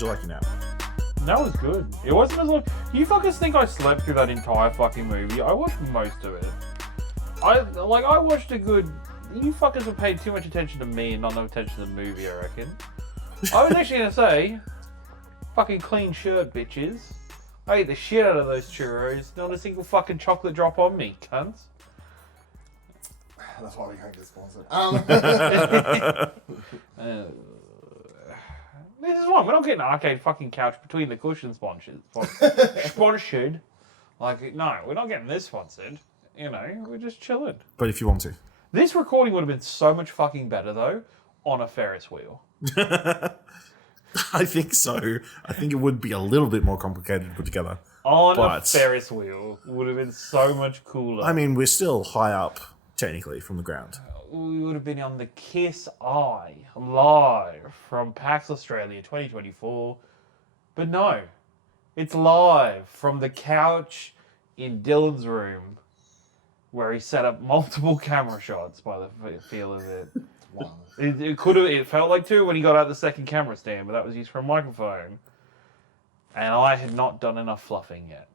How'd you like your nap? That was good. It wasn't as long. Do you fuckers think I slept through that entire fucking movie? I watched most of it. I watched a good. You fuckers have paid too much attention to me and not enough attention to the movie, I reckon. I was actually gonna say, fucking clean shirt, bitches. I ate the shit out of those churros. Not a single fucking chocolate drop on me, cunts. That's why we can't get sponsored. This is wrong. We're not getting an arcade fucking couch between the cushions sponsored. Like, no, we're not getting this sponsored. You know, we're just chilling. But if you want to. This recording would have been so much fucking better, though, on a Ferris wheel. I think so. I think it would be a little bit more complicated to put together. On a Ferris wheel would have been so much cooler. I mean, we're still high up, technically, from the ground. We would have been on the Kiss Eye, live from PAX Australia 2024. But no, it's live from the couch in Dylan's room, where he set up multiple camera shots by the feel of it. One. It felt like two when he got out the second camera stand, but that was used for a microphone. And I had not done enough fluffing yet.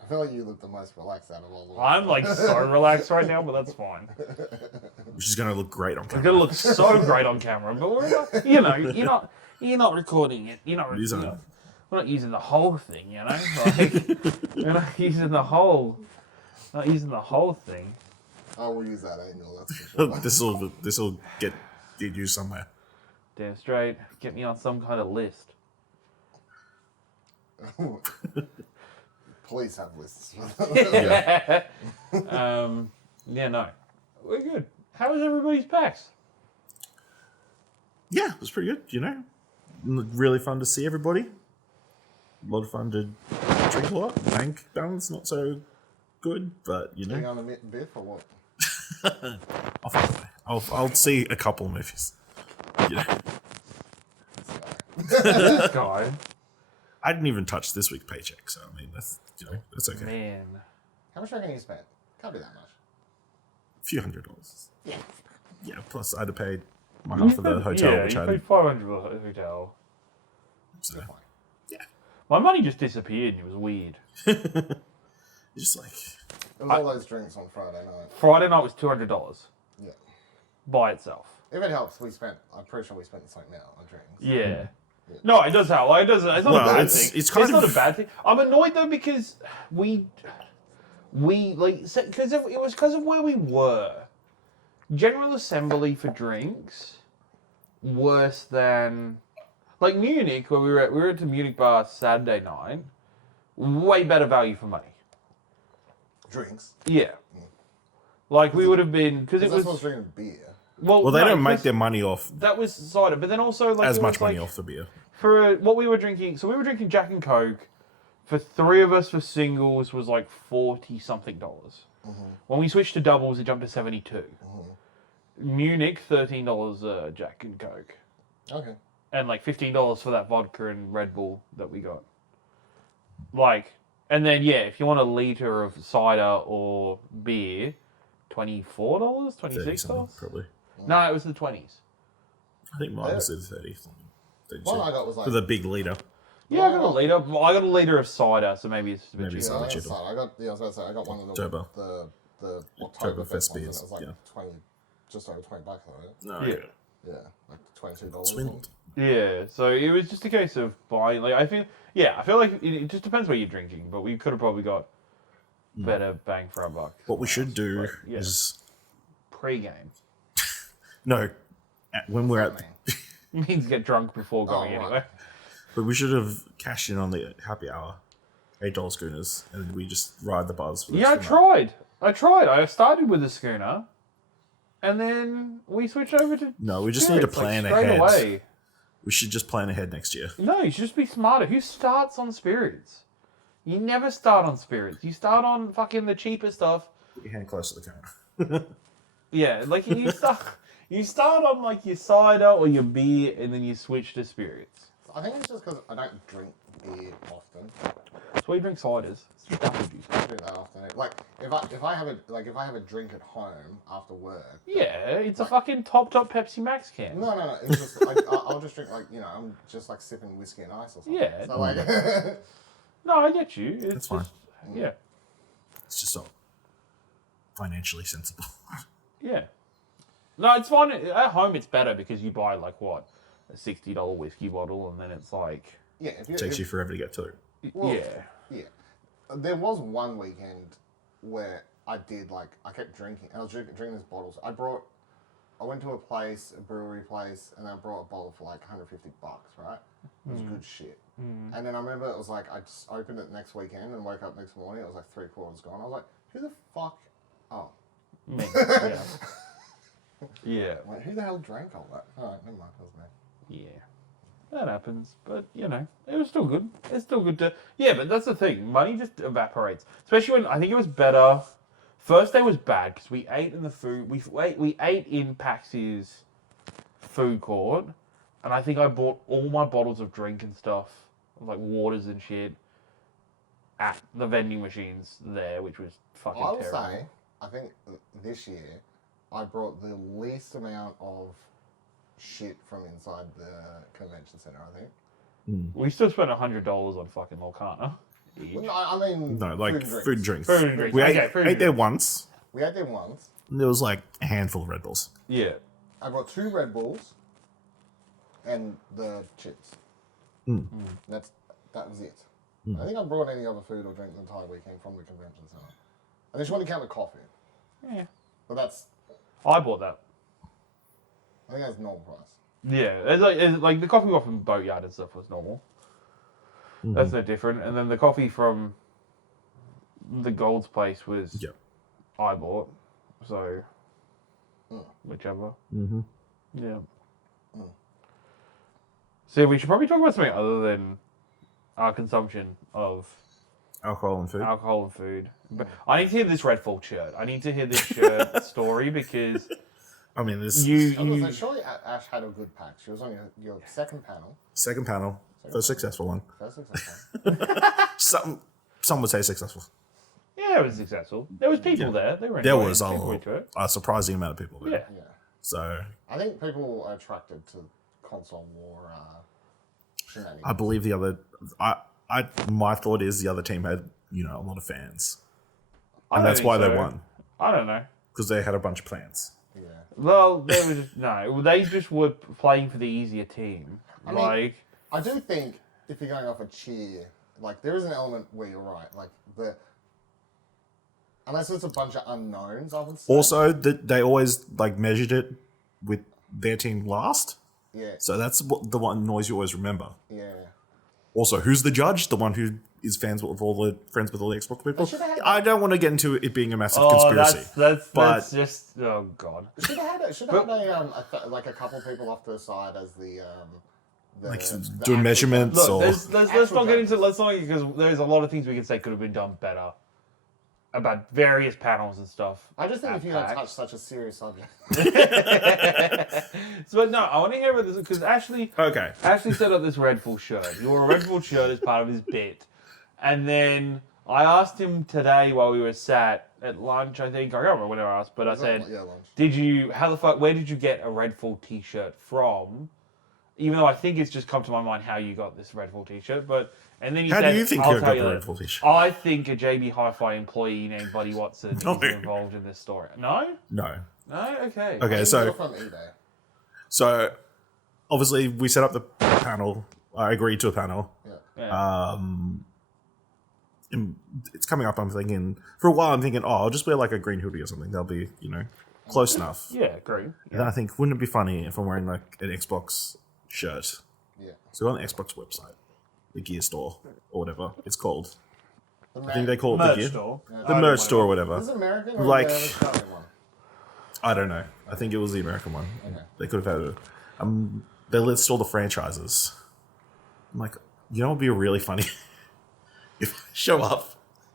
I feel like you look the most relaxed out of all of us. I'm like so relaxed right now, but that's fine. Which is going to look great on It's camera. gonna look so great on camera, but we're not, you're not recording it. We're not using the whole thing, you know. Like, we're not using the whole thing. I will use that angle, that's for sure. This will get used somewhere. Damn straight. Get me on some kind of list. Police have lists. Yeah. No. We're good. How was everybody's PAX? Yeah, it was pretty good, you know. Really fun to see everybody. A lot of fun to drink a lot. Bank balance, not so good, but, you Being know. on a biff or what? I'll find a way. I'll see a couple of movies. You know. This guy. I didn't even touch this week's paycheck, so I mean that's okay. Man. How much reckon you spent? Can't be that much. A few $100. Yeah. Yeah, plus I'd have paid my half of the hotel, Yeah, which you I paid $500 for the hotel. so, You're fine. yeah. My money just disappeared and it was weird. Just like It was all those drinks on Friday night. Friday night was $200 Yeah. by itself. If it helps, I'm pretty sure we spent the same amount on drinks. Yeah. No, it does help. Like, it's not Well, a bad it's- thing. it's kind not of- a bad thing. I'm annoyed though because it was because of where we were. General Assembly for drinks worse than like Munich, where we were at the Munich bar Saturday night. Way better value for money. Drinks? Yeah. Like we would have been because it Because was drinking beer. well, they no, don't make because their money off that was cider, but then also like as it much was, money like, off the beer. for what we were drinking. So we were drinking Jack and Coke. For three of us for singles was like $40 something. When we switched to doubles, it jumped to 72. Munich $13 Jack and Coke, Okay. and like $15 for that vodka and Red Bull that we got. Like, and then yeah, if you want a liter of cider or beer, $24, $26. $30 probably. No, it was the 20s. I think mine was at 30. One I got was like... For the big liter. Yeah, I got a liter. I got a liter of cider, so maybe it's a bit Maybe cheaper. so. I cheaper. got, I was about to say, I got one of October. the Oktoberfest ones, and it beers, was like yeah. 20, just over $20, right? No, Yeah. Yeah, like $22. Swindled. Yeah, so it was just a case of buying. Like I feel like it just depends where you're drinking, but we could have probably got better bang for our buck. What we should do But, yeah. is Pre-game when we're at, means get drunk before going right. anyway. but we should have cashed in on the happy hour, $8 schooners, and we just ride the buzz. For the Yeah, I rest of the night. tried. I started with the schooner, and then we switched over to. No, we just need to spirits, like, plan straight ahead. away. We should just plan ahead next year. No, you should just be smarter. Who starts on spirits? You never start on spirits. You start on fucking the cheaper stuff. Put your hand close to the camera. Yeah, like you start on like your cider or your beer, and then you switch to spirits. I think it's just because I don't drink beer often. That's why you drink ciders. It's just apple juice. I don't do that often. Like if I have a drink at home after work. Yeah, it's a fucking top Pepsi Max can. No. It's just I'll just drink I'm just like sipping whiskey and ice or something. Yeah. So like. No, I get you. It's That's fine. just, yeah. It's just so financially sensible. Yeah. No, it's fine. At home, it's better because you buy like what, a $60 whiskey bottle, and then it's like. Yeah. It takes you forever to get through. Well, yeah. Yeah. There was one weekend where I kept drinking. I was drinking these bottles. I went to a brewery place, and I brought a bottle for like $150, right? It was good shit. And then I remember it was like, I just opened it next weekend and woke up next morning, it was like 3/4 gone. I was like, who the fuck? Oh. Me. Yeah. Yeah. Like, who the hell drank all that? Oh, never mind, it was me. Yeah. That happens, but it was still good. It's still good to. Yeah, but that's the thing. Money just evaporates, especially when I think it was better. First day was bad because we ate in the food. We ate in PAX AUS food court, and I think I bought all my bottles of drink and stuff, like waters and shit, at the vending machines there, which was fucking I will terrible. say, I think this year I brought the least amount of shit from inside the convention center, I think. We still spent $100 on fucking Lolcana. Well, no, I mean, No, like food and drinks. food and drinks. Food and drinks. We Okay, ate, food and ate there drinks. once, We had them once. and there was like a handful of Red Bulls. Yeah. I brought 2 Red Bulls and the chips. That was it. I don't think I brought any other food or drink the entire weekend from the convention center. I just want to count the coffee. Yeah. But that's, I bought that. I think that's normal price. Yeah, it's like the coffee off from Boatyard and stuff was normal. That's no different. And then the coffee from the Gold's place was I bought. So whichever. Yeah. So we should probably talk about something other than our consumption of Alcohol and food. alcohol and food. But I need to hear this Redfall shirt. I need to hear this shirt story because I mean, this I was you going to say, surely Ash had a good pack. She was on your second panel. second panel, the successful one. First successful. Some would say successful. yeah, it was successsul. There was people there. They were There enjoying was people into it. a surprising amount of people there. Yeah. Yeah. So I think people are attracted to console war shenanigans. I believe the other. My thought is the other team had a lot of fans, I and don't that's think why they so. won I don't know. because they had a bunch of plans. Yeah. Well, there was no. They just were playing for the easier team. I mean- I do think if you're going off a cheer, like there is an element where you're right. Like unless it's a bunch of unknowns, I would say. Also, they always measured it with their team last, Yeah. so that's the one noise you always remember. Yeah. Also, who's the judge? The one who is friends with all the Xbox people. should've had- I don't want to get into it being a massive oh, conspiracy. that's but- just oh god. Should have had like a couple people off to the side as the Like the doing actual measurements judge. Look, or let's not get into let's not because there's a lot of things we can say could have been done better about various panels and stuff. I just think at if you're going to PAX. touch such a serious subject. So no, I want to hear about this because Ashley set up this Redfall shirt. He wore a Redfall shirt as part of his bit, and then I asked him today while we were sat at lunch. I think I can't remember when I asked, but I said, Yeah, lunch. "Did you? How the fuck? Where did you get a Redfall T-shirt from?" Even though I think it's just come to my mind how you got this Redfall T-shirt, but and then he How said, do you think I'll you tell got the later. Redfall T-shirt? I think a JB Hi-Fi employee named Buddy Watson No. is involved in this story. No, no. no, okay. Okay, Maybe so they're from eBay. So, obviously, we set up the panel. I agreed to a panel. Yeah. Yeah. And it's coming up. I'm thinking for a while. I'm thinking, I'll just wear like a green hoodie or something. That'll be, close enough. Yeah, agree. And then I think, wouldn't it be funny if I'm wearing like an Xbox shirt? Yeah. So go on the Xbox website, the Gear Store or whatever it's called. The I think they call it the Merch Gear store. the merch store or whatever. Is it American or Like- the Australian one? I don't know. I think it was the American one. Okay. They could have had it. They list all the franchises. I'm like, what would be really funny if I show up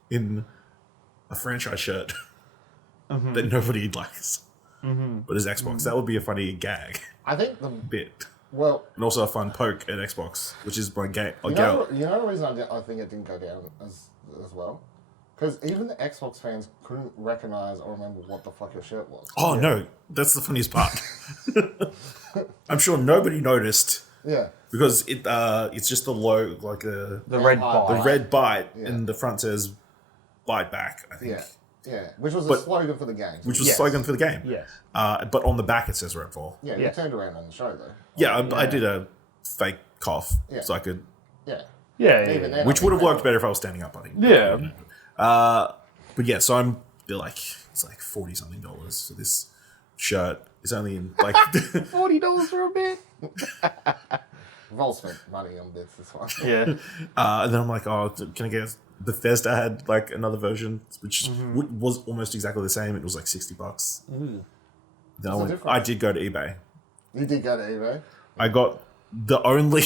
in a franchise shirt that nobody likes, but is Xbox. That would be a funny gag I think the bit. Well, and also I find Poke at Xbox, which is my game. you know the reason I think it didn't go down as well? Because even the Xbox fans couldn't recognize or remember what the fuck your shirt was. Oh no, that's the funniest part. I'm sure nobody noticed. Yeah. Because it's just the low, like The red bite. the red bite, and the front says "bite back." I think. Yeah. Yeah. Which was a slogan for the game. Which was a slogan for the game. Yes. But on the back it says Redfall. Yeah, you turned around on the show though. Yeah, I did a fake cough, so I could, Yeah. Yeah. Then, which would have worked better if I was standing up. I think. Yeah. But yeah, so they're like it's like $40 something for this shirt. It's only in like $40 for a bit. We've all spent money on bits this one. Yeah. and then I'm like, oh, can I get Bethesda had like another version which was almost exactly the same. It was like $60. Then I did go to eBay. You did go to eBay? I got the only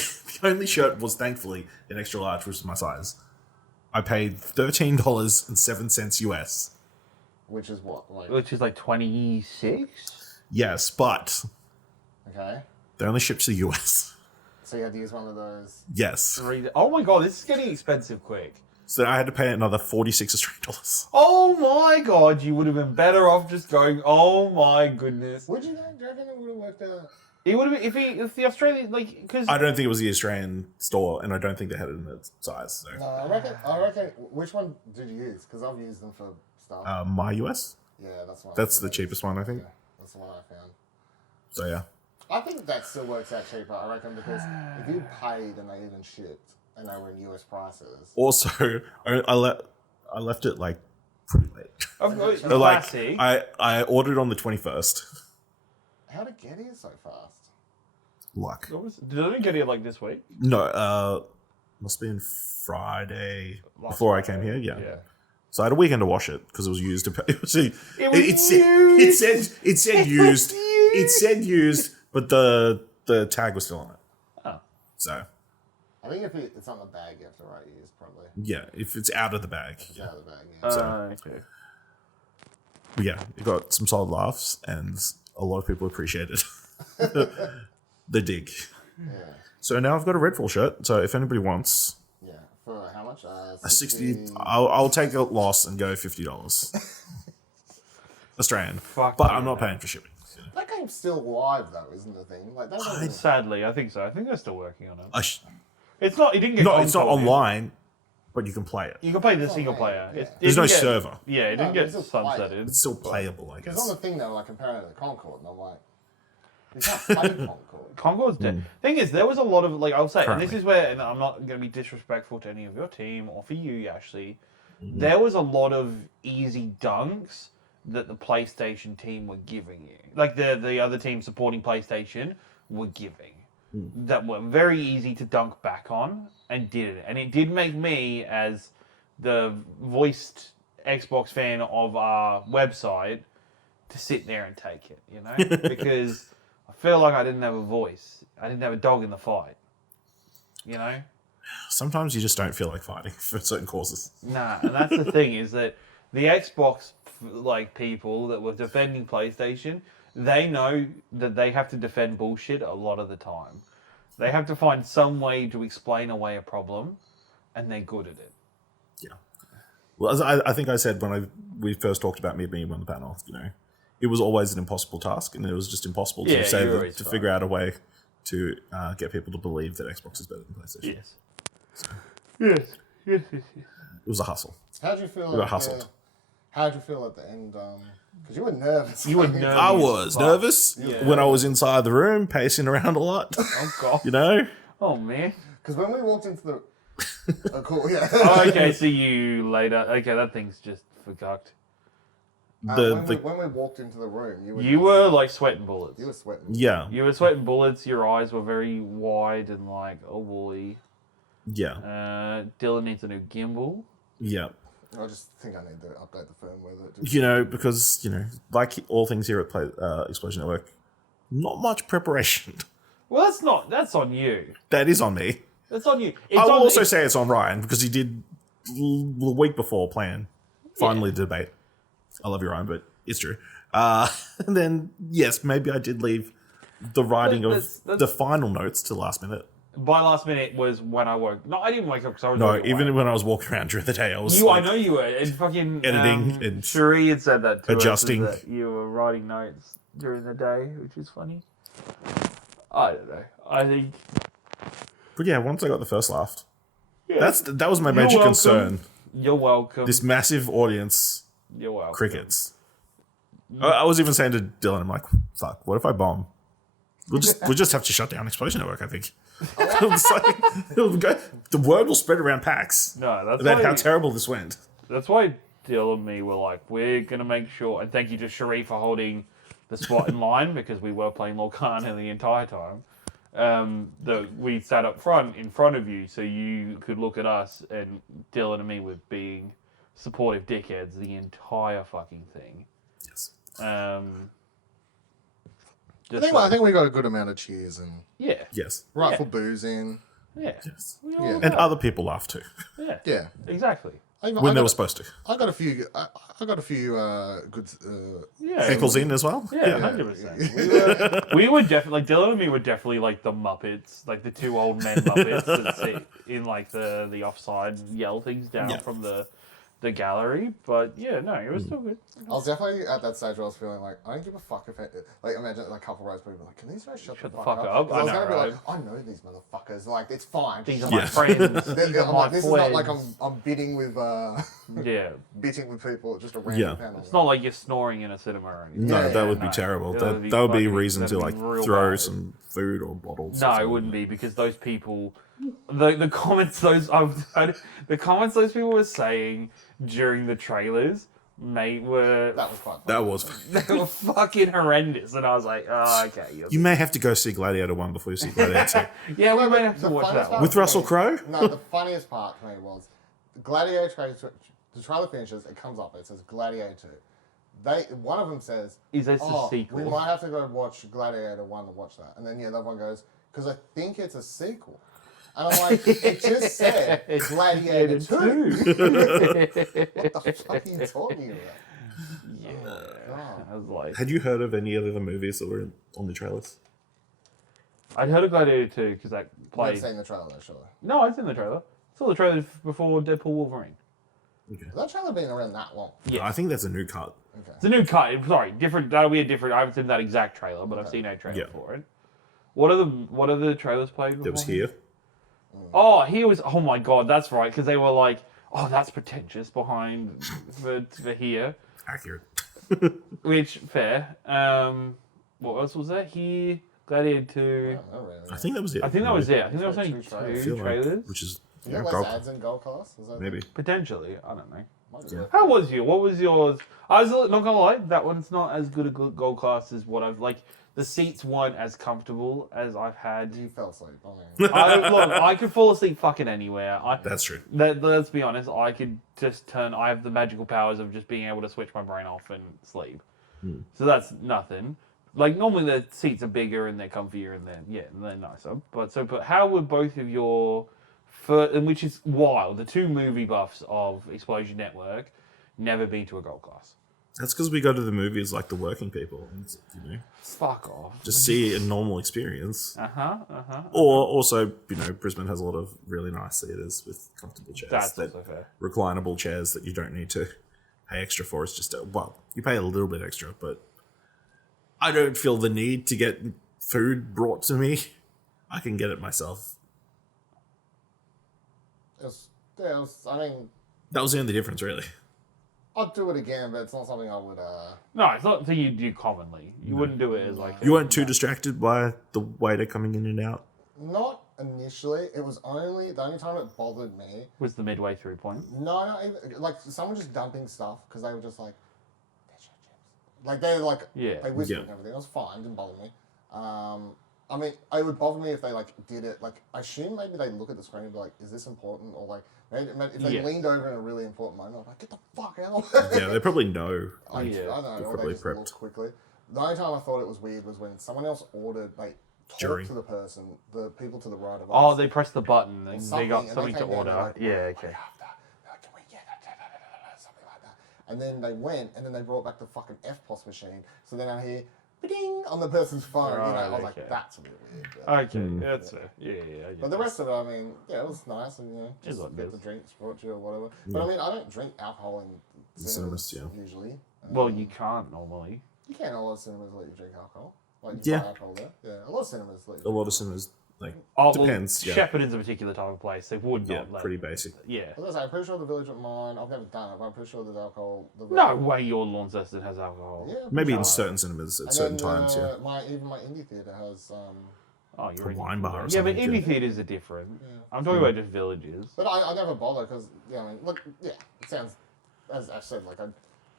shirt was thankfully an extra large, which was my size. I paid $13.07 US. Which is what? Like, Which is like 26? Yes, but okay. they only ship to the US. So you had to use one of those. Yes. Oh my god, this is getting expensive quick. So I had to pay another $46 Australian. Oh my god, you would have been better off just going, oh my goodness. Would you think? Do you reckon it would have worked out? It would have been, if the Australian, like, because... I don't think it was the Australian store, and I don't think they had it in the size. So. No, I reckon. Which one did you use? Because I've used them for stuff. My US? Yeah, that's one. That's the cheapest one, I think. Yeah, that's the one I found. So yeah. I think that still works out cheaper. I reckon because if you paid and they even shipped and they were in US prices. Also, I left it like pretty late. Of course, So, like, classic. I ordered on the 21st. How to get here so fast? Luck. Did I get it like this week? No, must have been Friday before I came here. Yeah. Yeah. So I had a weekend to wash it because it was used. It said used. It said used, but the tag was still on it. Oh. So I think if it's on the bag, you have to write use probably. yeah, if it's out of the bag. It's out of the bag. Okay. But yeah, it got some solid laughs, and a lot of people appreciated the dig. Yeah. So now I've got a Redfall shirt. So if anybody wants Yeah. For how much? a 60, I'll take a loss and go $50 Australian. Fuck But yeah. I'm not paying for shipping. So. That game's still live though, isn't the thing? Like that. wasn't- Sadly, I think so. I think they're still working on it. I It's not, it didn't get No, it's not Concord. online, but you can play it. You can play the single man, player. yeah. It There's didn't no get- server. Yeah, it No, didn't get it's just play. sunsetted. It's still playable, I Because on guess. the thing they were like comparing it to Concord, and I'm like, you can't play Concord. Concord's dead. Thing is, there was a lot of, like, I'll say, and this Currently. is where, and I'm not going to be disrespectful to any of your team or for you, Ashley. There was a lot of easy dunks that the PlayStation team were giving you. Like, the other team supporting PlayStation were giving. That were very easy to dunk back on and did it. And it did make me, as the voiced Xbox fan of our website, to sit there and take it, you know? Because I feel like I didn't have a voice. I didn't have a dog in the fight. You know? Sometimes you just don't feel like fighting for certain causes. Nah, and that's the thing, is that the Xbox like people that were defending PlayStation, they know that they have to defend bullshit a lot of the time. They have to find some way to explain away a problem, and they're good at it. Yeah. Well, as I think I said when we first talked about me being on the panel, you know, it was always an impossible task, and it was just impossible to Yeah, you're always to fine. figure out a way to get people to believe that Xbox is better than PlayStation. Yes. Yes. Yes. It was a hustle. How'd you feel? We got hustled. How'd you feel at the end? Because you were nervous. You were nervous. I was Fuck. nervous Yeah. when I was inside the room, pacing around a lot. Oh, God. You know? Oh, man. Because when we walked into the, cool, yeah. Oh, okay, see you later. Okay, that thing's just forgotten. When we walked into the room, You were, like, sweating bullets. you were sweating. Yeah. You were sweating bullets. Your eyes were very wide and like, oh, boy. Yeah. Dylan needs a new gimbal. Yeah. I just think I need to update the firmware. That You know, because, you know, like all things here at Explosion Network, not much preparation. Well, that's on you. That is on me. That's on you. I will also say it's on Ryan, because he did the week before plan finally debate. I love you, Ryan, but it's true. And then, yes, maybe I did leave the writing That's- of the final notes to last minute. By last minute was when I woke. No, I didn't wake up because I was No, already even awake. when I was walking around during the day, I was. I like, know you were. And fucking editing and Cherie had said that to adjusting. us, is that you were writing notes during the day, which is funny. I don't know. I think. But yeah, once I got the first laugh, Yeah. that was my You're major welcome. concern. You're welcome. This massive audience, You're welcome. crickets. I was even saying to Dylan, I'm like, fuck, what if I bomb? We'll just have to shut down Explosion Network, I think. It's like, the word will spread around PAX No, that's about why. how terrible this went. That's why Dill and me were like, we're gonna make sure. And thank you to Cherie for holding the spot in line because we were playing Lorcana the entire time. That we sat up front in front of you so you could look at us, and Dylan and me were being supportive dickheads the entire fucking thing. Yes. I think we got a good amount of cheers and Yeah. Yes. rightful booze in. Yeah. Yes. We all Yeah. love And that. other people laugh too. Yeah. Yeah. Exactly. When they were supposed to. I got a few. I got a few good. Yeah. Heckles in as well? Yeah, 100%. We were definitely, like, Dylan and me were definitely like the Muppets, like the two old men Muppets that sit in like the offside and yell things down from the gallery. But yeah, no, it was still good. I was definitely at that stage where I was feeling like I don't give a fuck if imagine like a couple rows people like, can these guys shut the fuck up? 'Cause I was gonna be like, I know these motherfuckers. Like it's fine. These are my friends. These are I'm my like, this is not like friends. I'm bidding with Yeah. bidding with people just a random panel. It's not like you're snoring in a cinema or anything. No, Yeah, that would be no. terrible. That That would be would be a fucking- reason that'd to be like real throw bad. some food or bottles. No, or it something. wouldn't be because those people, the comments the comments those people were saying during the trailers, mate, were That was fun. That was. they were fucking horrendous, and I was like, oh, okay, You may have to go see Gladiator 1 before you see Gladiator 2. yeah, we No, may but have to the watch funniest that part one. With for me- Russell Crowe? No, the funniest part for me was Gladiator trailer. The trailer finishes. It comes up. It says Gladiator 2. One of them says, Is this a sequel? We might have to go watch Gladiator 1 to watch that. And then, the other one goes, because I think it's a sequel. And I'm like, it just said Gladiator 2. What the fuck are you talking about? Yeah, God. I was like, Had you heard of any other movies that were on the trailers? I'd heard of Gladiator 2 because that I've played. seen the trailer, though, surely. No, I'd seen the trailer. Saw the trailer before Deadpool Wolverine. Has that trailer been around that long? Yeah, I think that's a new cut. Okay. it's a new cut. Sorry, different. That'll be a different. I haven't seen that exact trailer, but I've seen a trailer Yeah. for it. What are the trailers played? That was before? here. Oh, here was. Oh my god, that's right. Because they were like, oh, that's pretentious behind for here. Accurate. Which fair. What else was there? Here, Gladiator 2. Not really. I think that was it. I think that was it. I think there was Like only two trailers. I feel two like- trailers. which is You got less ads in Gold Class? Is that maybe. Potentially, I don't know. Might be Yeah. worth How was you? What was yours? I was not gonna lie, that one's not as good a gold class as what I've like. The seats weren't as comfortable as I've had. You fell asleep. I mean, Look, I could fall asleep fucking anywhere. That's true. Let's be honest. I could just turn. I have the magical powers of just being able to switch my brain off and sleep. So that's nothing. Like normally the seats are bigger and they're comfier and they're nicer. But how were both of your and which is wild. The two movie buffs of Explosion Network never been to a gold class. That's because we go to the movies like the working people. And, Fuck off. just see a normal experience. Uh-huh. Or also, Brisbane has a lot of really nice theatres with comfortable chairs. That's that also fair. reclinable chairs that you don't need to pay extra for. It's just, you pay a little bit extra, but I don't feel the need to get food brought to me. I can get it myself. I mean, That was the only difference, really. I'd do it again, but it's not something I would. No, it's not something you do commonly. You wouldn't do it as like... You weren't too distracted by the waiter coming in and out? Not initially. It was the only time it bothered me. Was the midway through point. No, even, like someone just dumping stuff because they were just like, "There's your chips." Like they like, Yeah. they whispered Yeah. and everything. It was fine. Didn't bother me. I mean, it would bother me if they like did it. Like, I assume maybe they look at the screen and be like, "Is this important?" Or like, maybe if they Yeah. leaned over in a really important moment, I'm like, "Get the fuck out!" Yeah, they probably know. I Yeah. don't know. You're Or probably they just prepped. looked quickly. The only time I thought it was weird was when someone else ordered, like, talked During. to the person, the people to the right of us. Oh, they pressed the button and they something, got and something to came down, order. they're like, Yeah, "What okay. do you have that?" They're like, "Can we get that?" Something like that. And then they went, and then they brought back the fucking FPOS machine. So then I hear, ding on the person's phone. You know, Right, I was okay. like, that's a bit weird. But, Okay, that's fair. Yeah, I get but the rest of it, I mean, yeah, it was nice, and It's just like get this. the drinks brought to you or whatever. But I mean, I don't drink alcohol in cinemas usually. Well, you can't normally. You can't. A lot of cinemas let you drink alcohol. Like you Yeah. buy alcohol there. Yeah, a lot of cinemas let A you. lot of cinemas, like, Oh, depends. Well, Yeah, Shepparton's a particular type of place. They would yeah, not let. pretty basic. Yeah. I was gonna say, I'm pretty sure the Village at mine. I've never done it, but I'm pretty sure there's alcohol. No way your Launceston has alcohol. Yeah, I'm Maybe pretty in sure. certain cinemas at And certain then, times. Yeah, even my indie theater has. Oh, you're A in wine bar or Yeah, but something, indie yeah. theaters are different. Yeah. I'm talking about just villages. But I never bother because I mean, look, yeah, it sounds as I said, like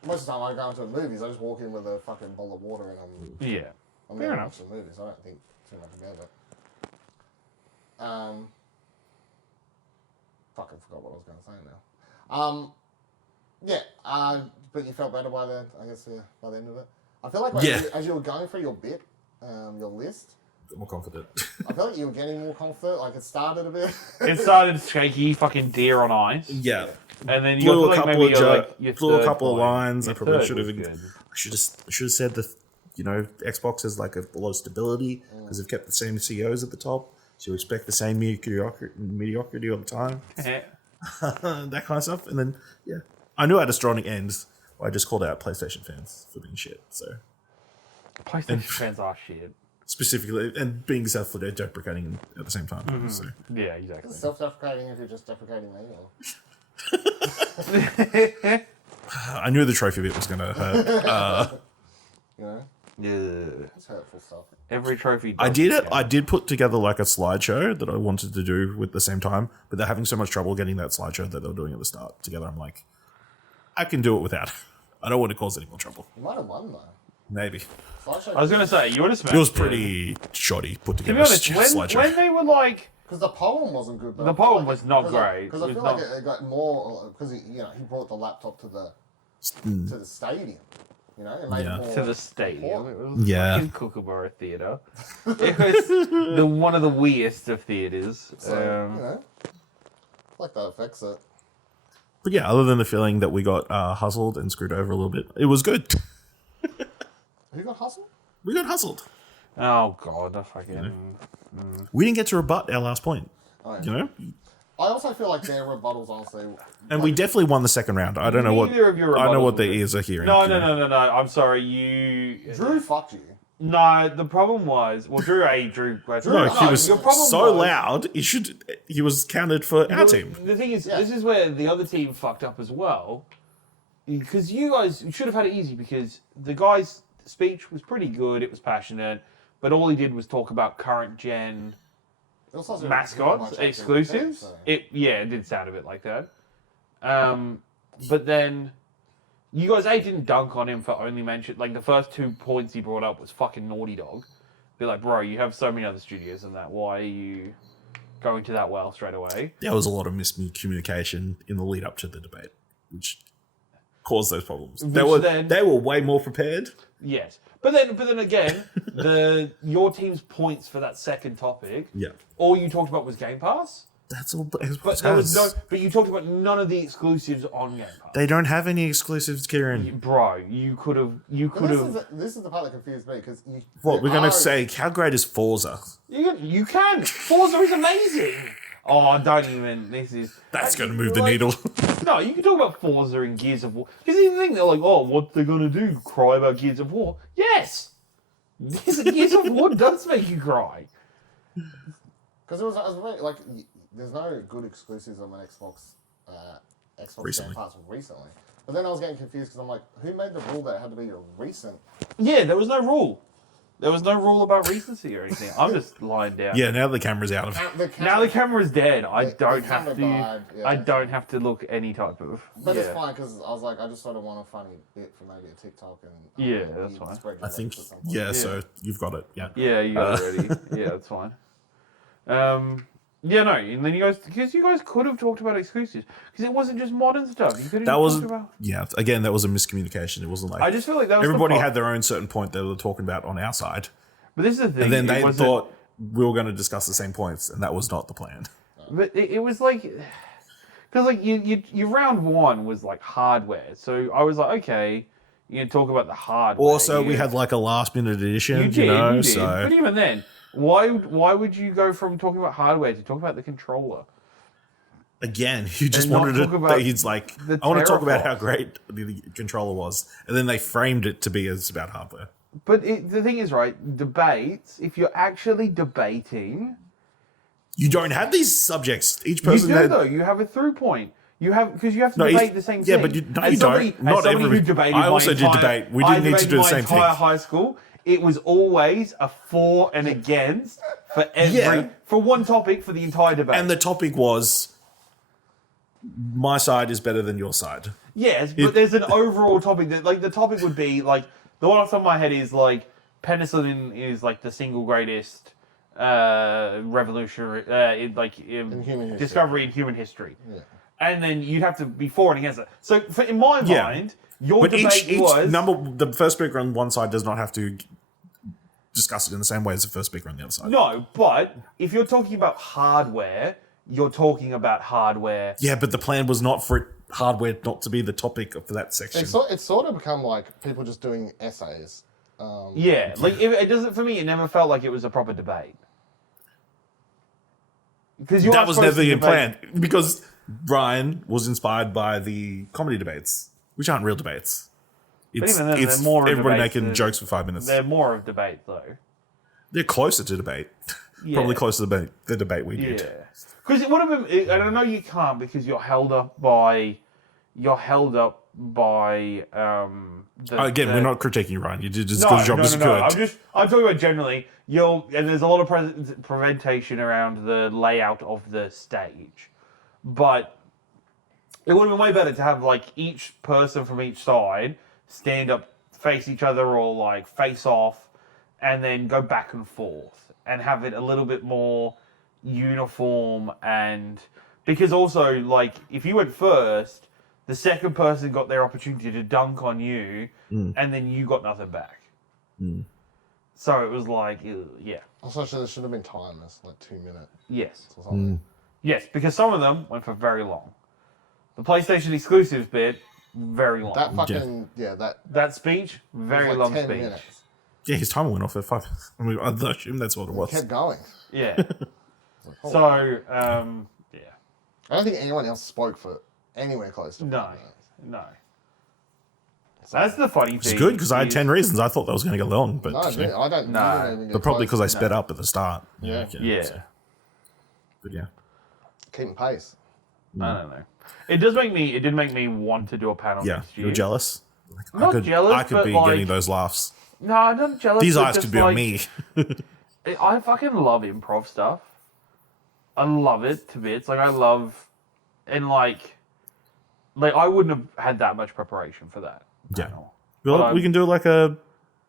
most of the time I go into movies, I just walk in with a fucking bowl of water and Yeah. I'm Fair there enough. watching movies. I don't think too much about it. Fucking forgot what I was going to say now. Yeah, but you felt better by the, I guess, by the end of it. I feel like as you were going through your bit, your list, more confident. I feel like you were getting more confident. Like it started a bit. It started shaky, fucking deer on ice. Yeah, And then you blew got a to couple maybe of your blew a third couple of point. lines. I Your probably third should have. was good. I should have said that. Xbox has like a lot of stability because they've kept the same CEOs at the top, so you expect the same mediocrity all the time. That kind of stuff. And then I knew I had a strong end. I just called out PlayStation fans for being shit. So PlayStation fans are shit. specifically, and being self-deprecating at the same time. Mm-hmm. So. Yeah, exactly. Self-deprecating if you're just deprecating me. Or... I knew the trophy bit was going to hurt. You know, Yeah. it's hurtful stuff. Every trophy. I does did it. count. I did put together like a slideshow that I wanted to do with the same time, but they're having so much trouble getting that slideshow that they were doing at the start together. I'm like, I can do it without. I don't want to cause any more trouble. You might have won though. Maybe Slideshow. I was gonna say you would have smashed. it was pretty shoddy put To together. be honest, slideshow. when they were like, Because the poem wasn't good. But The I feel poem like was not great. Because It I was feel not- like it got more because he brought the laptop to the stadium. You know, it made Yeah. it more to the stadium. It was Yeah. fucking Kookaburra Theatre. It was one of the weirdest of theatres. So, you know, like that affects it. But yeah, other than the feeling that we got hustled and screwed over a little bit, it was good. Who got hustled? We got hustled. Oh god, I fucking. We didn't get to rebut our last point. Oh, yeah. You know, I also feel like their rebuttals, honestly. and we definitely won the second round. I don't know what. Neither of your I don't know rebuttals what the were good. ears are hearing. No, you no, know. no, no, no. I'm sorry. You. Drew fucked you. No, the problem was. Well, Drew. No, No, he was your problem so was- loud. He was counted for our team. The thing is, Yeah. this is where the other team fucked up as well. Because you guys should have had it easy because the guy's speech was pretty good. It was passionate. But all he did was talk about current gen It also doesn't mascots, much actually exclusives. so. It did sound a bit like that. But then you guys didn't dunk on him for only mention like the first 2 points he brought up was fucking Naughty Dog. Be like, bro, you have so many other studios than that. Why are you going to that well straight away? There was a lot of miscommunication in the lead up to the debate, which caused those problems. They were way more prepared. Yes, but then again, your team's points for that second topic. Yeah, All you talked about was Game Pass. that's all. But Xbox there was has. but you talked about none of the exclusives on Game Pass. They don't have any exclusives, Kieran. Bro, you could have. This is the part that confused me because What we're gonna say? How great is Forza? You can. Forza is amazing. Oh, don't even. This is. That's gonna move the needle. No, you can talk about Forza and Gears of War. Because the thing, they're like, oh, what they're gonna do? Cry about Gears of War? Yes. Gears of War does make you cry. Because it was very, like there's no good exclusives on an Xbox Recently. Game Pass recently. But then I was getting confused because I'm like, who made the rule that it had to be a recent? Yeah, there was no rule. There was no rule about recency or anything. I'm just lying down. Yeah, now the camera's out of. Now the camera's dead. I The don't camera have to. died, yeah. I don't have to look any type of. But yeah. it's fine because I was like, I just sort of want a funny bit for maybe a TikTok and Yeah, that's fine. spread your I think. legs at some point. Yeah, so you've got it. Yeah. Yeah, you got it already. Yeah, that's fine. Yeah, no, and then you guys, because you guys could have talked about exclusives, because it wasn't just modern stuff. You could have That was. talked about. Yeah. Again, that was a miscommunication. It wasn't like I just feel like that was everybody the had their own certain point they were talking about on our side, But this is the thing. and then it they wasn't- thought we were going to discuss the same points, and that was not the plan. But it was like, because like you round one was like hardware, so I was like, okay, You can talk about the hardware. Also, we had like a last minute edition, you did. know, You did. so But even then, why would you go from talking about hardware to talk about the controller? again, you just And not wanted talk about he's like, the I want to talk about how teraflops. great the controller was, and then they framed it to be as about hardware. But the thing is, right? Debates. If you're actually debating, You don't have these subjects. Each you person do had. though. You have a through point. You have because you have to No, debate it's- the same yeah, thing. but you- no, As you somebody- don't. Not as somebody every- who debated I my also did entire- debate. We I didn't need to debated do the my same entire thing. high school. It was always a for and against for Yeah. for one topic for the entire debate. And the topic was, my side is better than your side. Yes, but there's an overall topic that, like, the topic would be, like, the one off the top of my head is, like, penicillin is, like, the single greatest revolutionary, human history. discovery in human history. Yeah. And then you'd have to be for and against it. So, in my Yeah. mind, your But debate each was... the first speaker on one side does not have to discuss it in the same way as the first speaker on the other side. No, but if you're talking about hardware, you're talking about hardware. Yeah, but the plan was not for hardware not to be the topic for that section. It's sort of become like people just doing essays. Yeah, like, it doesn't, for me, it never felt like it was a proper debate. Because That was never the plan, because Brian was inspired by the comedy debates, which aren't real debates. It's, even then, they're it's more of everybody debates making than- jokes for 5 minutes. They're more of debate, though. They're closer to debate. Probably Yeah. closer to the debate we did. Yeah, because it would have been. And I know you can't because you're held up by. Again, we're not critiquing you, Ryan. You did as No, good a job no, as no, you no. could. I'm talking about generally. And there's a lot of preventation around the layout of the stage, but it would have been way better to have like each person from each side stand up, face each other, or like face off, and then go back and forth, and have it a little bit more uniform. And because also, like, if you went first, the second person got their opportunity to dunk on you, and then you got nothing back. So it was like, yeah. Also, there should have been timers, like 2 minutes Yes. or something. Yes, because some of them went for very long. The PlayStation exclusives bit, very long. That fucking that That speech, very was like long 10 speech. minutes. Yeah, his timer went off at 5 minutes. I mean, I assume that's what it was. Kept going. Yeah. Oh. So, yeah. I don't think anyone else spoke for anywhere close to 5 No. minutes. No. That's the funny thing. It's good because I had is- 10 reasons. I thought that was going to go long, but No, dude, I don't. No. you didn't even get but probably because close. I sped up at the start. Yeah. okay, Yeah. so- but yeah. Keeping pace. I don't know. It did make me want to do a panel Yeah, next year. you're jealous? Like, Not jealous, I could but be like- getting those laughs. No, I'm not jealous. These but eyes just could be on like- me. I fucking love improv stuff. I love it to bits. Like, I love... And, like I wouldn't have had that much preparation for that Yeah. panel. Well, But we can do like a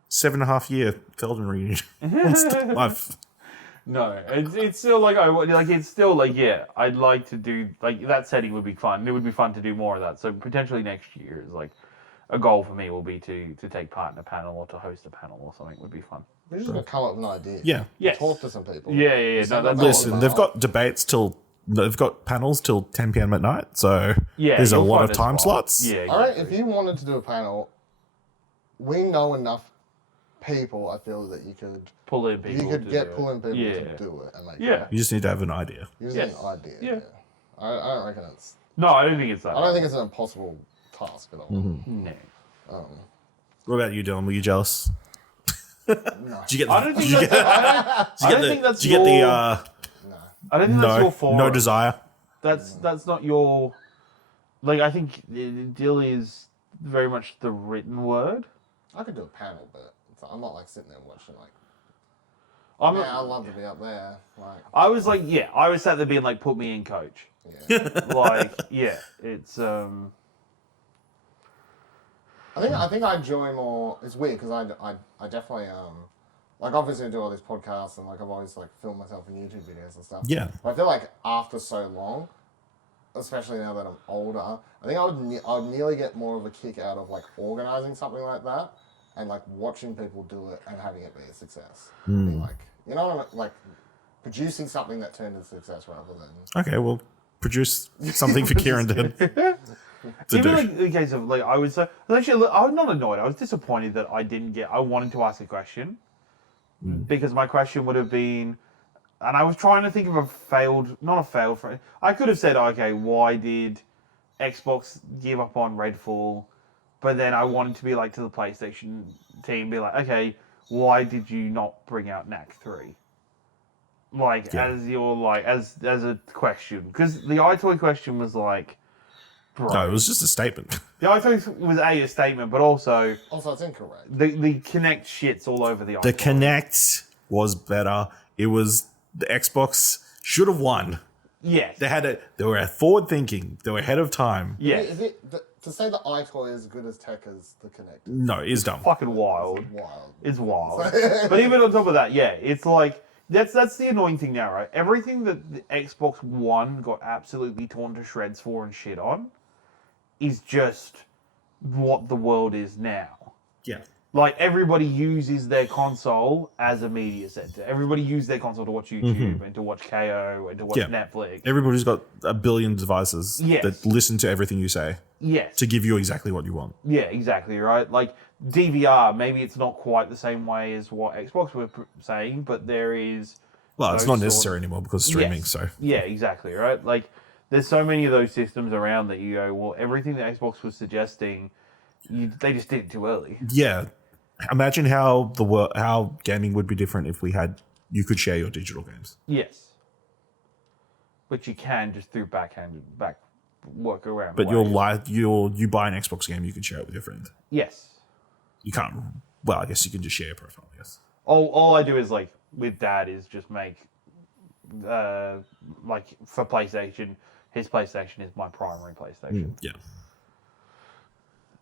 7.5 year Feldman reunion. Live. No, it's still it's still like, yeah, I'd like to do, like, that setting would be fun. It would be fun to do more of that. So potentially next year is like a goal for me will be to take part in a panel or to host a panel or something would be fun. We're just gonna come up with an idea. Yeah. Yes. Talk to some people. Yeah. No, Send that's them Listen, all they've about- got debates they've got panels till 10 p.m. at night. So Yeah, there's a you'll lot find of a time spot. slots. Yeah. All right, exactly. if you wanted to do a panel, we know enough people. I feel that you could pull in people. you could to get do it. pulling people Yeah. to do it and make Yeah. it. You just need to have an idea. You just Yes. need an idea. Yeah. Yeah. I don't reckon it's. No, I don't think it's that. I don't think it's an impossible task at all. No. What about you, Dylan? Were you jealous? No. Did you get the, I don't think did you that's. get, I don't think that's did you get your. the I don't think that's your no, forum. no desire? That's not your. Like, I think Dill is very much the written word. I could do a panel, but I'm not like sitting there watching like. I'm. Yeah, I'd love to be up there. Like, I was like, yeah, I was sat there being like, put me in, coach. yeah. Like, yeah, it's I think I enjoy more. It's weird because I definitely like obviously I do all these podcasts and like I've always like filmed myself in YouTube videos and stuff. Yeah. But I feel like after so long, especially now that I'm older, I think I would nearly get more of a kick out of like organizing something like that and like watching people do it and having it be a success. Be like, you know what I mean? Like producing something that turned into success rather than. Okay, well, produce something for Ciaran then. Even like the case of like I was actually I was not annoyed. I was disappointed that I didn't get. I wanted to ask a question because my question would have been, and I was trying to think of not a failed. I could have said, okay, why did Xbox give up on Redfall? But then I wanted to be like to the PlayStation team, be like, okay, why did you not bring out NAC 3? Like as your as a question, because the iToy question was like. Bro. No, it was just a statement. The iPhone was a statement, but also it's incorrect. The Kinect shits all over the iPhone. The Kinect was better. It was the Xbox should have won. Yes, they were forward thinking. They were ahead of time. Yeah, to say the iToy is as good as tech as the Kinect? No, it's dumb. Fucking wild. It's wild. But even on top of that, yeah, it's like that's the annoying thing now, right? Everything that the Xbox One got absolutely torn to shreds for and shit on. Is just what the world is now. Yeah. Like, everybody uses their console as a media center. Everybody uses their console to watch YouTube and to watch KO and to watch Netflix. Everybody's got a billion devices that listen to everything you say. Yes. To give you exactly what you want. Yeah, exactly, right? Like, DVR, maybe it's not quite the same way as what Xbox were saying, but there is... Well, it's not necessary anymore because of streaming, so... Yeah, exactly, right? Like... There's so many of those systems around that you go, well, everything that Xbox was suggesting, they just did it too early. Yeah. Imagine how how gaming would be different if you could share your digital games. Yes. But you can just through back work around. But you buy an Xbox game, you can share it with your friend. Yes. You can't. Well, I guess you can just share a profile, I guess. All I do is like with Dad is just make like for PlayStation. His PlayStation is my primary PlayStation. Yeah.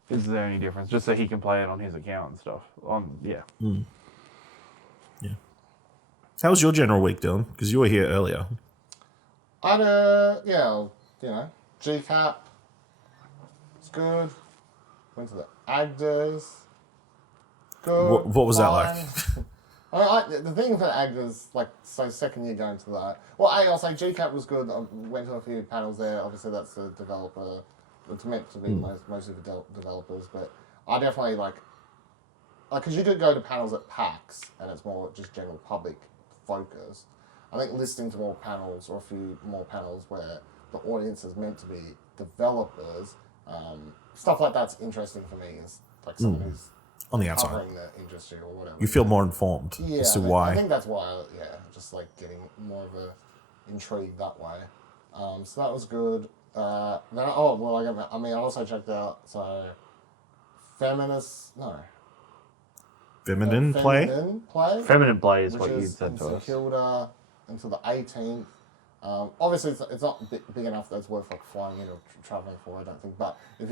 Is the only difference, just so he can play it on his account and stuff. Yeah. Yeah. How was your general week, Dylan? Because you were here earlier. I had GCAP. It's good. Went to the Agdas. Good. What was that like? The thing for Agdas, like, so second year going to that. Well, I'll say GCAP was good. I went to a few panels there. Obviously, that's a developer. It's meant to be mostly for developers, but I definitely like, because you could go to panels at PAX and it's more just general public focus. I think listening to more panels or a few more panels where the audience is meant to be developers, stuff like that's interesting for me. Is like someone who's on the outside covering the industry or whatever. You feel more informed as to why. I think that's why. Just like getting more of a intrigue that way. So that was good. I also checked out Feminine Play. Feminine Play is what you said to us. Kilda until the 18th. Obviously, it's not big enough that it's worth like flying in or traveling for. I don't think. But if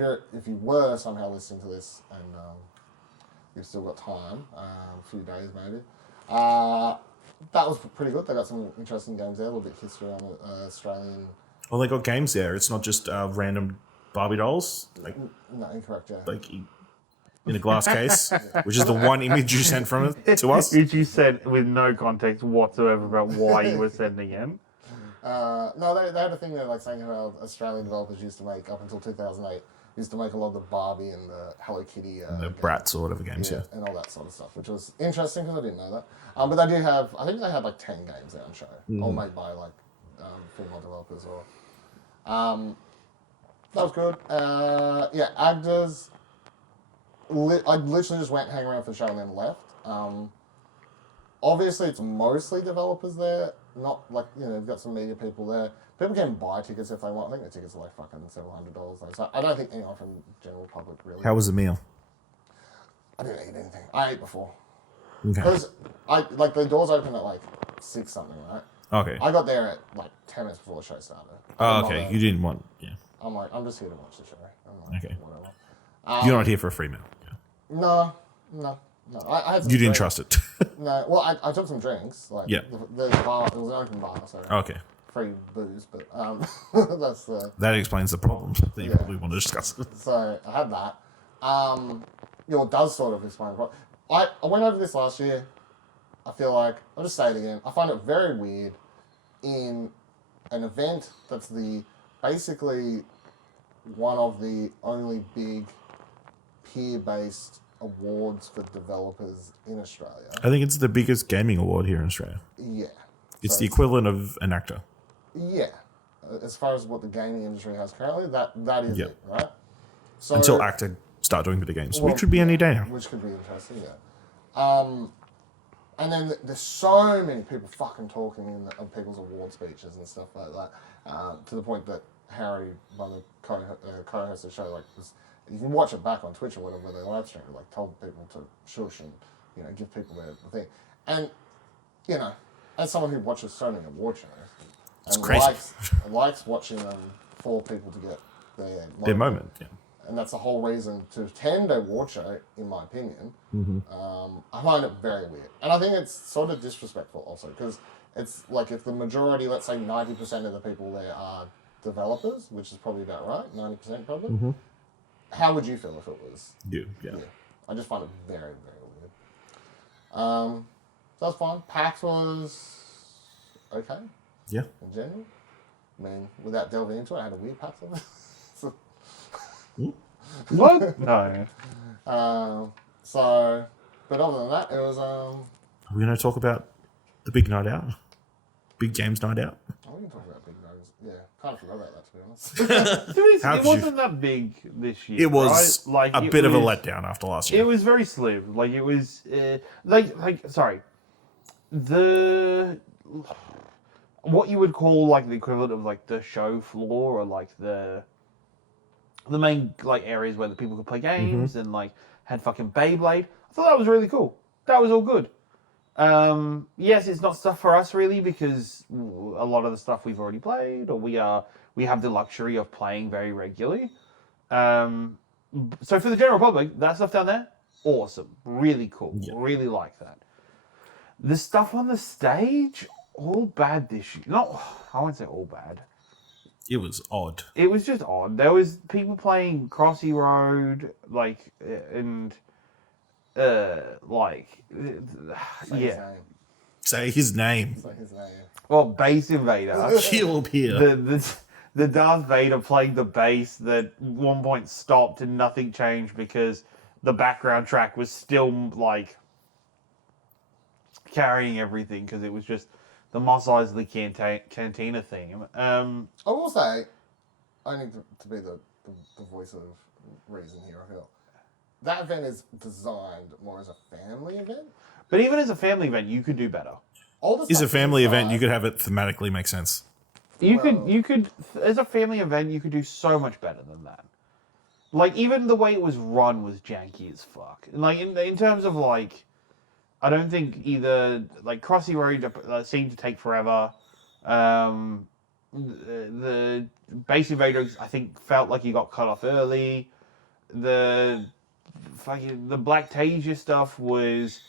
you were somehow listening to this and you've still got time, a few days maybe. That was pretty good. They got some interesting games there. A little bit of history on the Australian. Well, they got games there. It's not just random Barbie dolls. No, incorrect. Yeah. Like in a glass case, which is the one image you sent from it to us. Which you sent with no context whatsoever about why you were sending it. No, they had a thing there like saying how Australian developers used to make up until 2008. Used to make a lot of the Barbie and the Hello Kitty and the Bratz or whatever games, and all that sort of stuff, which was interesting because I didn't know that. But they do have, I think they had like 10 games there on show, all made by like female developers or. That was good. Agdas. I literally just went hang around for the show and then left. Obviously, it's mostly developers there. Not like you've got some media people there. People can buy tickets if they want. I think the tickets are like fucking several $100s. So I don't think anyone from general public really. How was the meal? I didn't eat anything. I ate before. Okay. Because the doors open at like 6 something, right? Okay. I got there at like 10 minutes before the show started. Oh, okay. You didn't want, I'm like, I'm just here to watch the show. I'm like, okay. Whatever. You're not here for a free meal. Yeah. No. I had some you didn't drinks. trust it. No. Well, I took some drinks. Like, yeah. The bar, it was an open bar, so. Okay. Free booze, but that's the. That explains the problems that you probably want to discuss. So I had that. It does sort of explain the problem. I went over this last year. I feel like I'll just say it again. I find it very weird in an event that's basically one of the only big peer-based awards for developers in Australia. I think it's the biggest gaming award here in Australia. Yeah. It's So the equivalent of an actor. Yeah. As far as what the gaming industry has currently, that is Yeah. it, right? So, Until actor start doing video games, well, which would be any day now. which could be interesting, yeah. And then there's so many people fucking talking on people's award speeches and stuff like that, to the point that Harry, one of the co-hosts of the show, like, you can watch it back on Twitch or whatever, they live streamed, like, told people to shush and, give people their thing. And, as someone who watches so many award shows, It's and crazy. likes watching them for people to get Their moment, yeah. and that's the whole reason to attend a award show, in my opinion. I find it very weird. And I think it's sort of disrespectful also, because it's like if the majority, let's say 90% of the people there are developers, which is probably about right, 90% probably, how would you feel if it was You, yeah. I just find it very, very weird. So that's fine. PAX was okay Yeah. in general. I mean, without delving into it, I had a weird PAX of it. So, What? No. but other than that, it was, Are we going to talk about the big night out? Big games night out? we can talk about big nuggets. Yeah, kind of forgot about that, to be honest. How It could you- wasn't that big this year. It was right? a bit of a letdown after last year. It was very slim. Like it was, sorry, the what you would call like the equivalent of like the show floor or like the main like areas where the people could play games and like had fucking Beyblade. I thought that was really cool. That was all good. Yes, it's not stuff for us really because a lot of the stuff we've already played or we have the luxury of playing very regularly. So for the general public, that stuff down there, awesome, really cool, really like that. The stuff on the stage, all bad this year. Not, I won't say all bad. It was odd. It was just odd. There was people playing Crossy Road, like, and Say his name. That's like his name. well, Bass Invader. He'll appear. The Darth Vader playing the bass that at one point stopped and nothing changed because the background track was still like carrying everything because it was just the Mos Eisley Cantina theme. I will say, I need to be the voice of reason here, I feel. That event is designed more as a family event. But even as a family event, you could do better. All the It's a stuff family event. inside- You could have it thematically make sense. You Well- could, as a family event, you could do so much better than that. Like, even the way it was run was janky as fuck. Like, in terms of, like, I don't think either, like, Crossy Road seemed to take forever. The Bass Invader, I think, felt like he got cut off early. The Black Tasia stuff was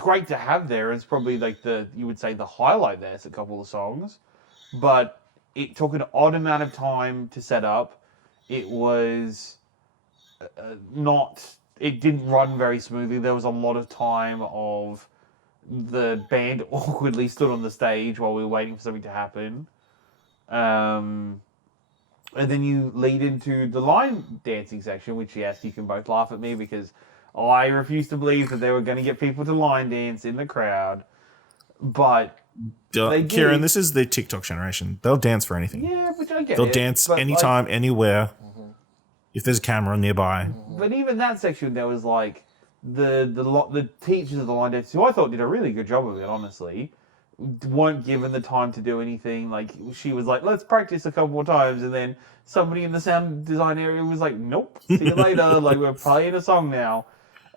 great to have there. It's probably, like, you would say the highlight there. It's a couple of songs. But it took an odd amount of time to set up. It was it didn't run very smoothly. There was a lot of time of the band awkwardly stood on the stage while we were waiting for something to happen. And then you lead into the line dancing section, which, yes, you can both laugh at me because I refuse to believe that they were going to get people to line dance in the crowd. But They do. Kieran, this is the TikTok generation. They'll dance for anything. yeah, which I get They'll it, dance but, anytime, anywhere. If there's a camera nearby. But even that section, there was like the teachers of the line dance, who I thought did a really good job of it, honestly, weren't given the time to do anything. Like, she was like, let's practice a couple more times, and then somebody in the sound design area was like, nope, see you later. Like, we're playing a song now.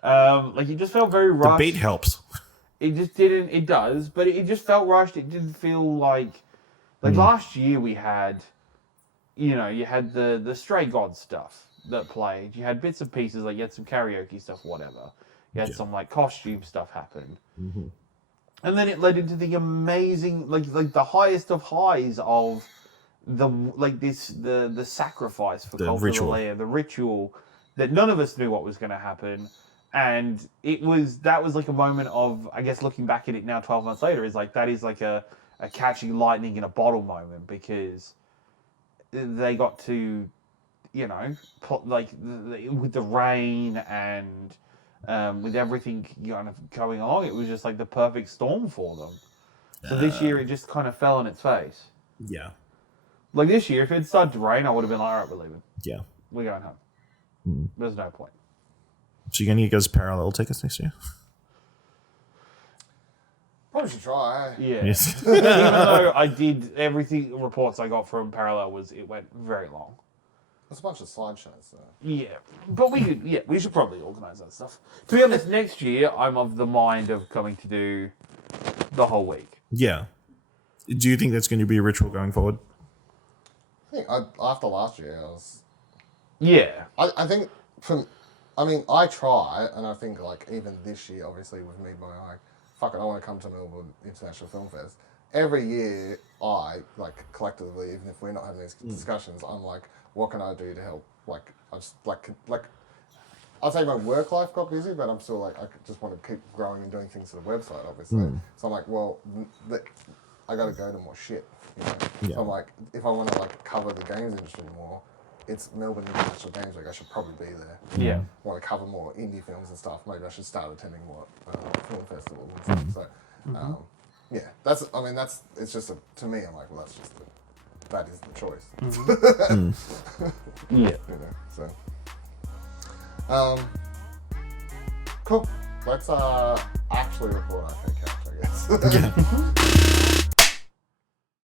Like, it just felt very The rushed. beat helps. It just didn't. It does, but it just felt rushed. It didn't feel like last year we had, you had the Stray God stuff that played. You had bits and pieces, like you had some karaoke stuff, whatever. You had some like costume stuff happen, and then it led into the amazing, like the highest of highs of the sacrifice for The Cult ritual. of the Lamb, the ritual that none of us knew what was going to happen. And that was like a moment of, I guess, looking back at it now 12 months later, that is like a catching lightning in a bottle moment, because they got to you know, with the rain and with everything kind of going on, it was just like the perfect storm for them. So this year it just kind of fell on its face. Yeah. Like this year, if it started to rain, I would have been like, all right, we're leaving. Yeah. We're going home. There's no point. So you're going to get those parallel tickets next year? Probably should try. Yeah. Yes. Even though I did, everything, reports I got from Parallel was it went very long. There's a bunch of slideshows, though. Yeah. But we should probably organise that stuff. To be honest, next year, I'm of the mind of coming to do the whole week. Yeah. Do you think that's going to be a ritual going forward? I think after last year, I was... Yeah. I think I try, and I think like even this year, obviously with me being like, fuck it, I want to come to Melbourne International Film Fest. Every year, I like collectively, even if we're not having these discussions, I'm like, what can I do to help? Like I just like I'd say my work life got busy, but I'm still like I just want to keep growing and doing things to the website, obviously. So I'm like, well, I got to go to more shit. You know? Yeah. So I'm like, if I want to like cover the games industry more. It's Melbourne International Games Week. I should probably be there. Yeah. I want to cover more indie films and stuff. Maybe I should start attending more film festivals and stuff. So, yeah, it's just to me. I'm like, well, that is the choice. Yeah. You know, so, cool. Let's actually record our couch, I guess. Yeah.